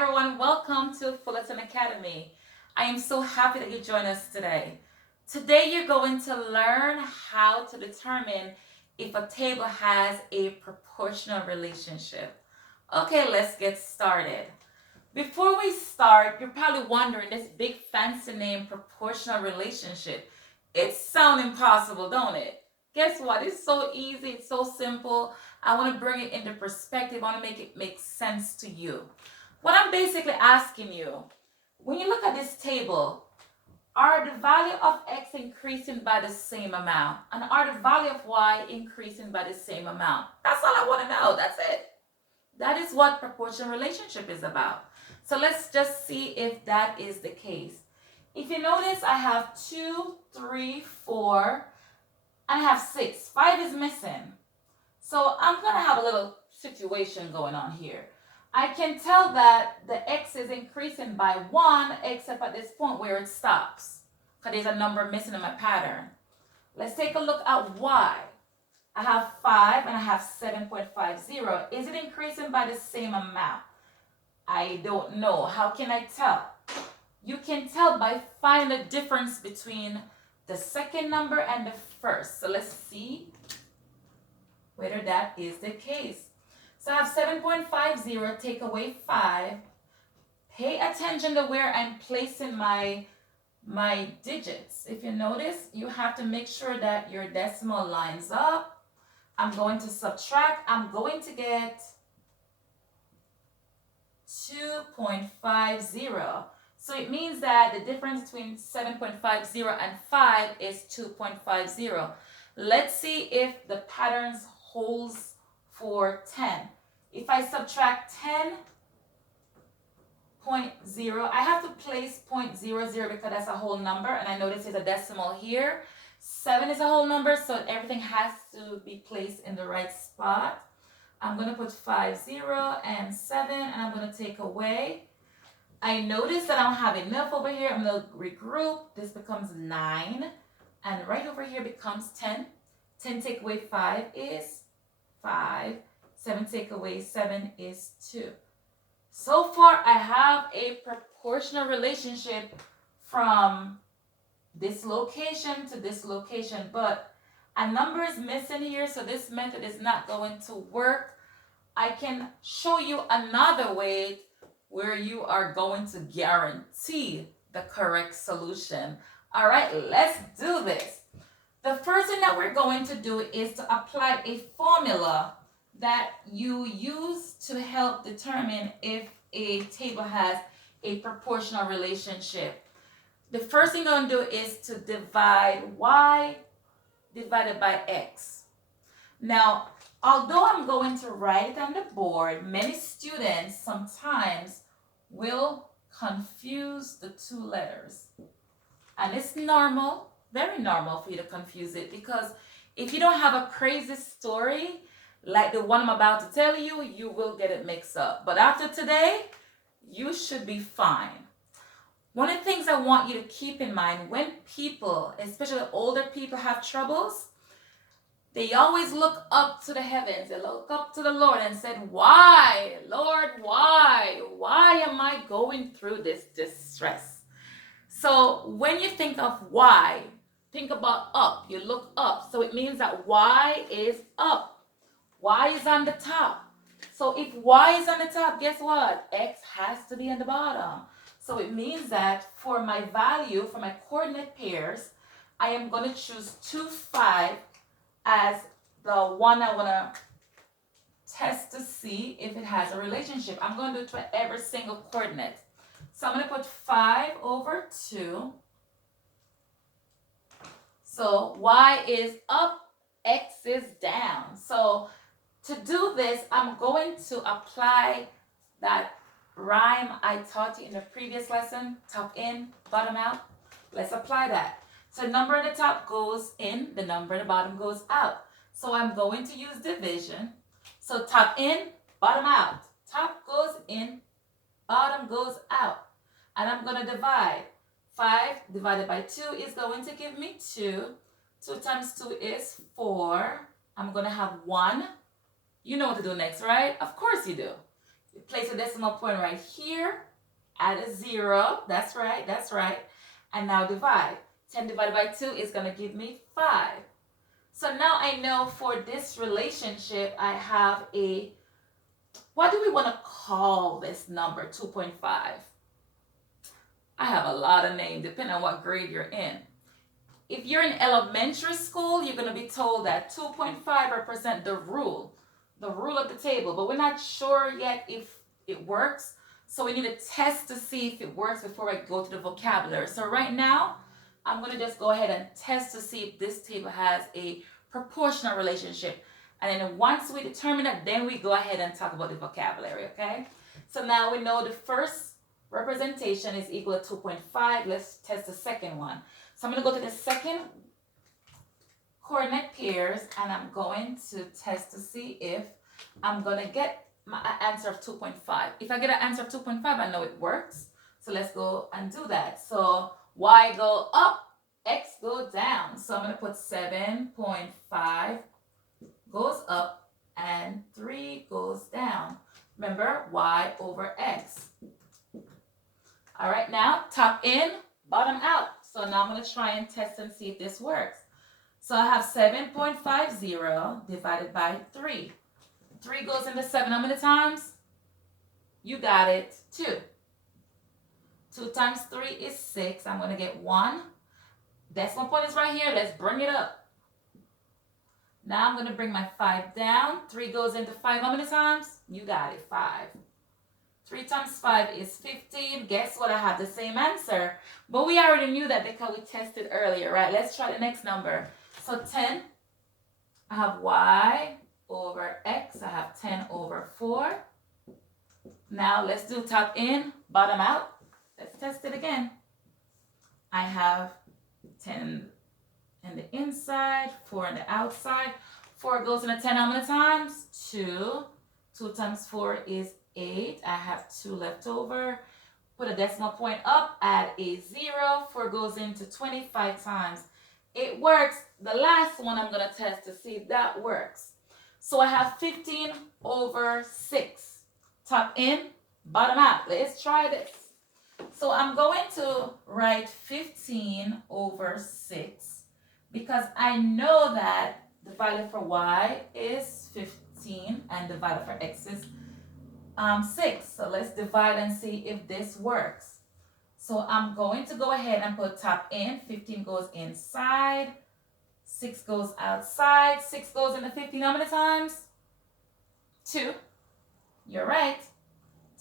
everyone, welcome to Fullerton Academy. I am so happy that you joined us today. Today you're going to learn how to determine if a table has a proportional relationship. Okay, let's get started. Before we start, you're probably wondering this big fancy name proportional relationship. It sounds impossible, don't it? Guess what? It's so easy, it's so simple. I want to bring it into perspective. I want to make it make sense to you. What I'm basically asking you, when you look at this table, are the value of x increasing by the same amount? And are the value of y increasing by the same amount? That's all I want to know. That's it. That is what proportional relationship is about. So let's just see if that is the case. If you notice, I have 2, 3, 4, and I have 6. 5 is missing. So I'm going to have a little situation going on here. I can tell that the x is increasing by 1 except at this point where it stops, because there's a number missing in my pattern. Let's take a look at y. I have 5 and I have 7.50. Is it increasing by the same amount? I don't know. How can I tell? You can tell by finding the difference between the second number and the first. So let's see whether that is the case. So I have 7.50, take away 5. Pay attention to where I'm placing my digits. If you notice, you have to make sure that your decimal lines up. I'm going to subtract. I'm going to get 2.50. So it means that the difference between 7.50 and 5 is 2.50. Let's see if the patterns holds for 10. If I subtract 10.0, I have to place 0.00 because that's a whole number, and I notice there's a decimal here. 7 is a whole number, so everything has to be placed in the right spot. I'm going to put 50 and 7, and I'm going to take away. I notice that I don't have enough over here. I'm going to regroup. This becomes 9, and right over here becomes 10. 10 take away 5 is 5. 7 take away 7 is 2. So far, I have a proportional relationship from this location to this location, but a number is missing here, so this method is not going to work. I can show you another way where you are going to guarantee the correct solution. All right, let's do this. The first thing that we're going to do is to apply a formula that you use to help determine if a table has a proportional relationship. The first thing I'm going to do is to divide y divided by x. Now, although I'm going to write it on the board, many students sometimes will confuse the two letters. And it's normal, very normal for you to confuse it, because if you don't have a crazy story like the one I'm about to tell you, you will get it mixed up. But after today, you should be fine. One of the things I want you to keep in mind when people, especially older people, have troubles, they always look up to the heavens. They look up to the Lord and said, why, Lord, why? Why am I going through this distress? So when you think of why, think about up. You look up. So it means that y is up. Y is on the top. So if y is on the top, guess what? X has to be on the bottom. So it means that for my value, for my coordinate pairs, I am going to choose 2, 5 as the one I want to test to see if it has a relationship. I'm going to do it for every single coordinate. So I'm going to put 5 over 2. So y is up, x is down. So to do this, I'm going to apply that rhyme I taught you in the previous lesson, top in, bottom out. Let's apply that. So the number at the top goes in, the number at the bottom goes out. So I'm going to use division. So top in, bottom out. Top goes in, bottom goes out. And I'm going to divide. 5 divided by 2 is going to give me 2. 2 times 2 is 4. I'm going to have 1. You know what to do next, right? Of course you do. Place a decimal point right here. Add a 0. That's right, that's right. And now divide. 10 divided by 2 is going to give me 5. So now I know for this relationship, I have a, what do we want to call this number, 2.5? I have a lot of names depending on what grade you're in. If you're in elementary school, you're going to be told that 2.5 represent the rule of the table, but we're not sure yet if it works. So we need to test to see if it works before I go to the vocabulary. So right now, I'm going to just go ahead and test to see if this table has a proportional relationship. And then once we determine that, then we go ahead and talk about the vocabulary, okay? So now we know the first representation is equal to 2.5. Let's test the second one. So I'm going to go to the second coordinate pairs, and I'm going to test to see if I'm going to get my answer of 2.5. If I get an answer of 2.5, I know it works. So let's go and do that. So y go up, x go down. So I'm going to put 7.5 goes up and 3 goes down. Remember, y over x. All right, now top in, bottom out. So now I'm going to try and test and see if this works. So I have 7.50 divided by 3. 3 goes into 7 how many times? You got it, 2. 2 times 3 is 6. I'm going to get 1. Decimal point is right here. Let's bring it up. Now I'm going to bring my 5 down. 3 goes into 5 how many times? You got it, 5. 3 times 5 is 15. Guess what? I have the same answer. But we already knew that because we tested earlier, right? Let's try the next number. So 10, I have y over x. I have 10 over 4. Now let's do top in, bottom out. Let's test it again. I have 10 in the inside, 4 in the outside. 4 goes into 10 how many times? 2. 2 times 4 is 8. I have 2 left over. Put a decimal point up, add a 0. 4 goes into 25 times. It works. The last one I'm going to test to see if that works. So I have 15 over 6. Top in, bottom out. Let's try this. So I'm going to write 15 over 6 because I know that the value for y is 15 and the value for x is 6. So let's divide and see if this works. So I'm going to go ahead and put top in. 15 goes inside. 6 goes outside. 6 goes into 15 how many times? 2. You're right.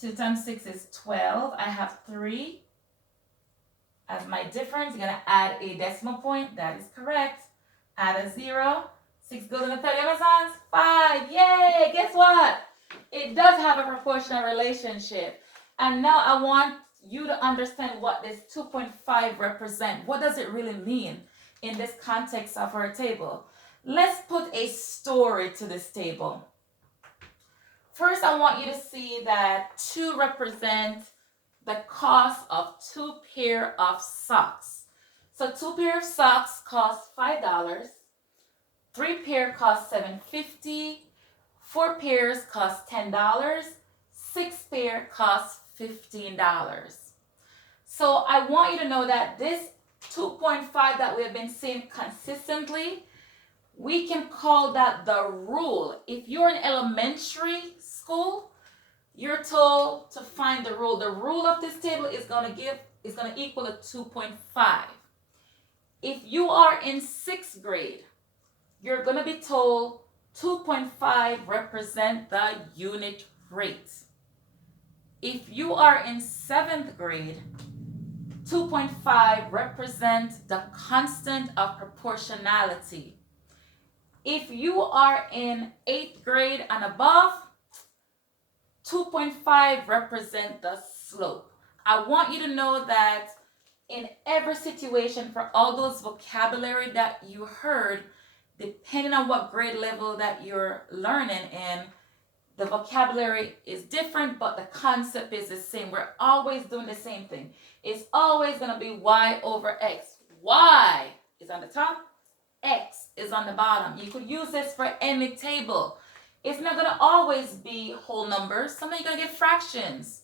2 times 6 is 12. I have 3 as my difference. You're going to add a decimal point. That is correct. Add a 0. 6 goes into 30 how many times? 5. Yay! Guess what? It does have a proportional relationship. And now I want you to understand what this 2.5 represents. What does it really mean in this context of our table? Let's put a story to this table. First, I want you to see that 2 represents the cost of 2 pairs of socks. So 2 pairs of socks cost $5. 3 pairs cost $7.50. 4 pairs cost $10. 6 pairs cost $15. So I want you to know that this 2.5 that we have been seeing consistently, we can call that the rule. If you're in elementary school, you're told to find the rule. The rule of this table is going to equal to 2.5. If you are in 6th grade, you're going to be told 2.5 represent the unit rate. If you are in 7th grade, 2.5 represents the constant of proportionality. If you are in 8th grade and above, 2.5 represents the slope. I want you to know that in every situation, for all those vocabulary that you heard, depending on what grade level that you're learning in, the vocabulary is different, but the concept is the same. We're always doing the same thing. It's always going to be y over x. Y is on the top, x is on the bottom. You could use this for any table. It's not going to always be whole numbers. Sometimes you're going to get fractions.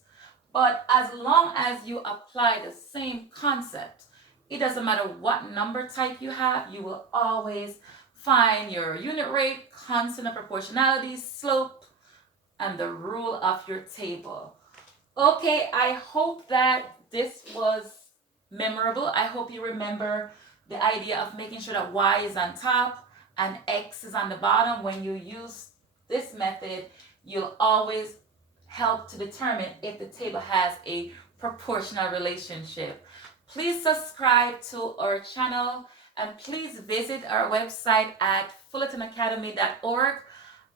But as long as you apply the same concept, it doesn't matter what number type you have, you will always find your unit rate, constant of proportionality, slope, and the rule of your table. Okay, I hope that this was memorable. I hope you remember the idea of making sure that y is on top and x is on the bottom. When you use this method, you'll always help to determine if the table has a proportional relationship. Please subscribe to our channel and please visit our website at fullertonacademy.org.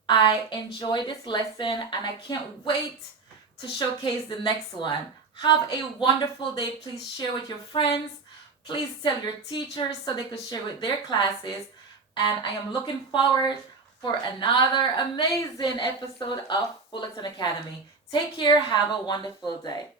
I enjoyed this lesson and I can't wait to showcase the next one. Have a wonderful day. Please share with your friends. Please tell your teachers so they could share with their classes. And I am looking forward for another amazing episode of Fullerton Academy. Take care. Have a wonderful day.